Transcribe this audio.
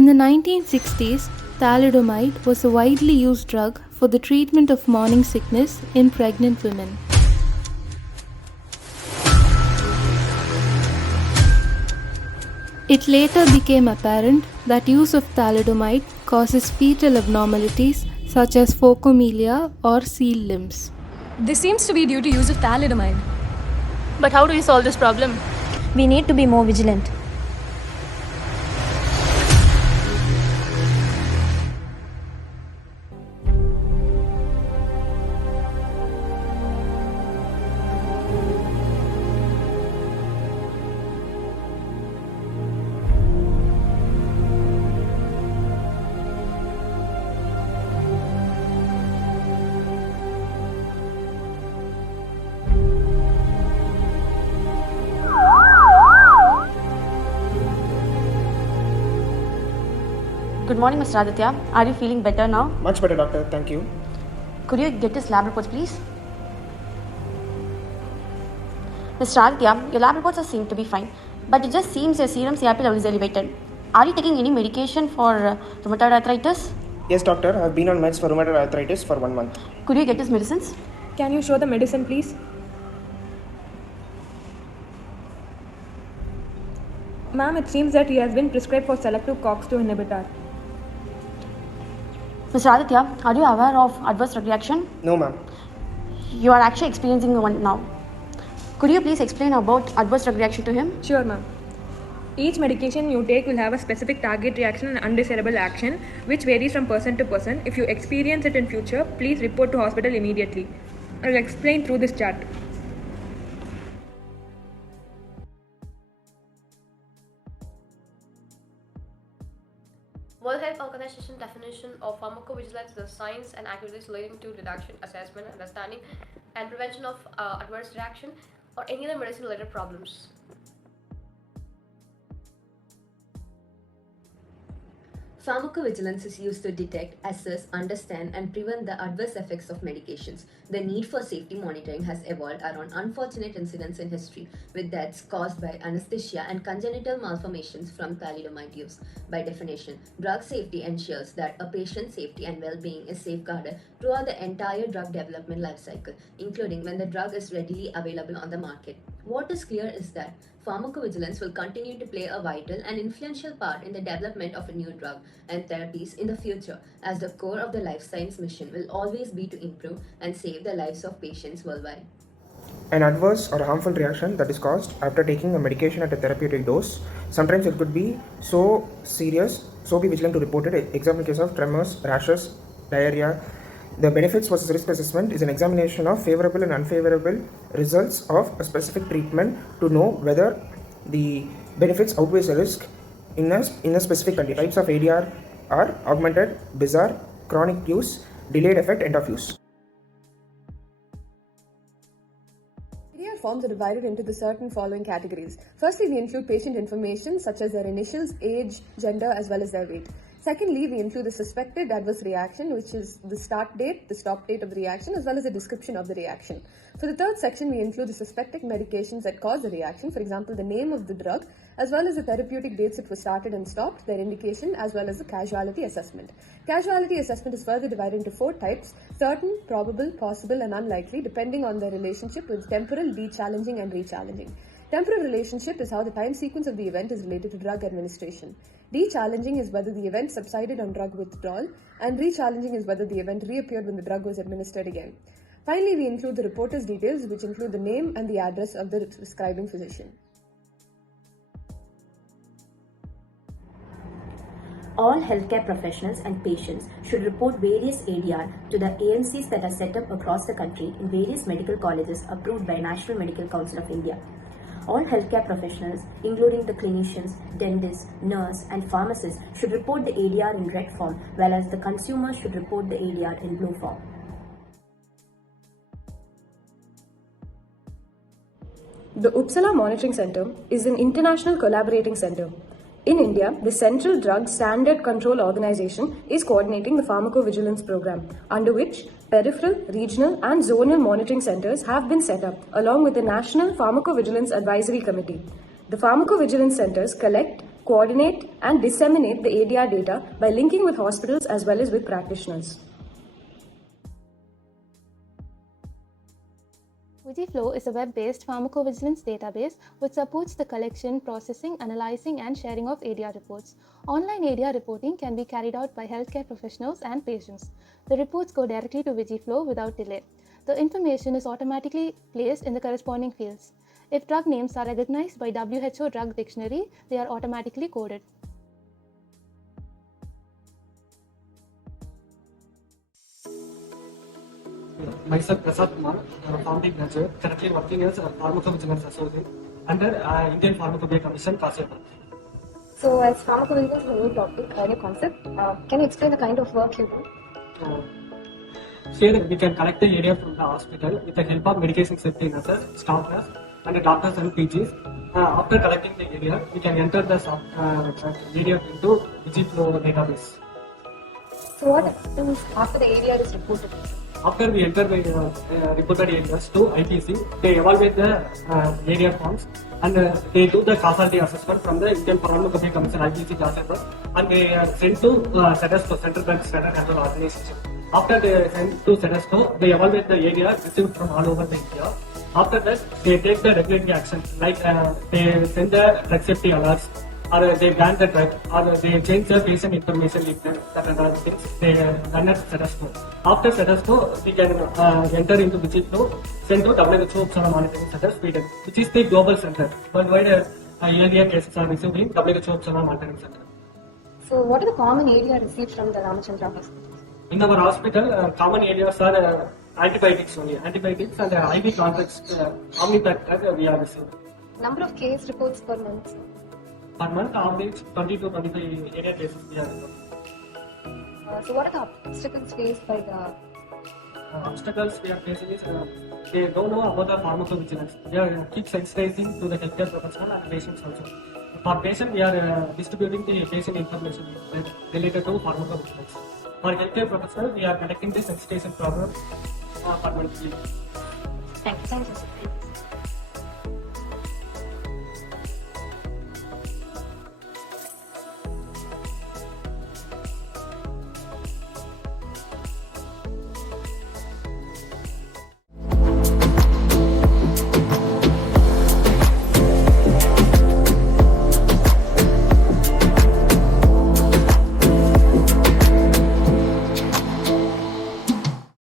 In the 1960s, thalidomide was a widely used drug for the treatment of morning sickness in pregnant women. It later became apparent that use of thalidomide causes fetal abnormalities such as phocomelia or seal limbs. This seems to be due to use of thalidomide. But how do we solve this problem? We need to be more vigilant. Good morning, Mr. Aditya. Are you feeling better now? Much better, doctor. Thank you. Could you get his lab reports, please? Mr. Aditya, your lab reports seem to be fine, but it just seems your serum CRP level is elevated. Are you taking any medication for rheumatoid arthritis? Yes, doctor. I've been on meds for rheumatoid arthritis for 1 month. Could you get his medicines? Can you show the medicine, please? Ma'am, it seems that he has been prescribed for selective COX-2 inhibitor. Mr. Aditya, are you aware of adverse drug reaction? No, ma'am. You are actually experiencing one now. Could you please explain about adverse drug reaction to him? Sure, ma'am. Each medication you take will have a specific target reaction and undesirable action, which varies from person to person. If you experience it in future, please report to hospital immediately. I will explain through this chart. World Health Organization definition of pharmacovigilance is the science and activities relating to detection, assessment, understanding, and prevention of adverse reaction or any other medicine-related problems. Pharmacovigilance is used to detect, assess, understand, and prevent the adverse effects of medications. The need for safety monitoring has evolved around unfortunate incidents in history, with deaths caused by anesthesia and congenital malformations from thalidomide use. By definition, drug safety ensures that a patient's safety and well-being is safeguarded throughout the entire drug development lifecycle, including when the drug is readily available on the market. What is clear is that pharmacovigilance will continue to play a vital and influential part in the development of a new drug and therapies in the future, as the core of the life science mission will always be to improve and save the lives of patients worldwide. An adverse or harmful reaction that is caused after taking a medication at a therapeutic dose. Sometimes it could be so serious, so be vigilant to report it. Example case of tremors, rashes, diarrhea. The benefits versus risk assessment is an examination of favorable and unfavorable results of a specific treatment to know whether the benefits outweighs the risk in a specific country. Types of ADR are augmented, bizarre, chronic use, delayed effect, end of use. ADR forms are divided into the certain following categories. Firstly, we include patient information such as their initials, age, gender, as well as their weight. Secondly, we include the suspected adverse reaction, which is the start date, the stop date of the reaction, as well as a description of the reaction. For the third section, we include the suspected medications that cause the reaction, for example, the name of the drug, as well as the therapeutic dates it was started and stopped, their indication, as well as the casualty assessment. Casualty assessment is further divided into 4 types: certain, probable, possible, and unlikely, depending on their relationship with temporal, de-challenging, and re-challenging. Temporal relationship is how the time sequence of the event is related to drug administration. De-challenging is whether the event subsided on drug withdrawal, and re-challenging is whether the event reappeared when the drug was administered again. Finally, we include the reporter's details, which include the name and the address of the prescribing physician. All healthcare professionals and patients should report various ADR to the AMCs that are set up across the country in various medical colleges approved by National Medical Council of India. All healthcare professionals, including the clinicians, dentists, nurse, and pharmacists, should report the ADR in red form, whereas the consumer should report the ADR in blue form. The Uppsala Monitoring Center is an international collaborating center. In India, the Central Drug Standard Control Organization is coordinating the pharmacovigilance program, under which peripheral, regional, and zonal monitoring centers have been set up, along with the National Pharmacovigilance Advisory Committee. The pharmacovigilance centers collect, coordinate, and disseminate the ADR data by linking with hospitals as well as with practitioners. VigiFlow is a web-based pharmacovigilance database which supports the collection, processing, analyzing, and sharing of ADR reports. Online ADR reporting can be carried out by healthcare professionals and patients. The reports go directly to VigiFlow without delay. The information is automatically placed in the corresponding fields. If drug names are recognized by WHO Drug Dictionary, they are automatically coded. Myself, Prasad Kumar, founding graduate, currently working as a Pharmacovigilance Associate under Indian Pharmacovigilance Commission, Kashyap. So, as pharmacovigilance is a new topic, a new concept, can you explain the kind of work you do? Here we can collect the area from the hospital with the help of medication safety nurses, staff nurse, and the doctors and PGs. After collecting the area, we can enter the area into VigiFlow database. So, what happens after the area is reported? After we enter the reported areas to IPC, they evaluate the area forms and they do the causality assessment from the Indian Pharmacovigilance Commission IPC Kashyap, and they send to CEDESCO, Central Bank Standard Control Organization. After they send to CEDESCO, they evaluate the area received from all over the India. After that, they take the regulatory action, like they send the drug safety alerts, or they ban the drug, or they change the patient information leaflet, that are things they run at CEDESCO. After CEDESCO, we can enter into VigiFlow, send to WHO Upsala Monitoring Center, Sweden, which is the global center. Worldwide, ELDR cases are received in WHO Upsala Monitoring Center. So, what are the common area received from the Ramachandra hospital? In our hospital, common areas are antibiotics only, antibiotics and IV complex, Omnipac drug we are receiving. Number of case reports per month? Per month, average 20 to 25 area cases we are reporting. So, what are the obstacles faced by the obstacles we are facing is they don't know about the pharmacovigilance. They are keep sensitizing to the healthcare professional and patients also. For patient, we are distributing the patient information related to pharmacovigilance. For healthcare professional, we are conducting the sensitization program per monthly. Thank you.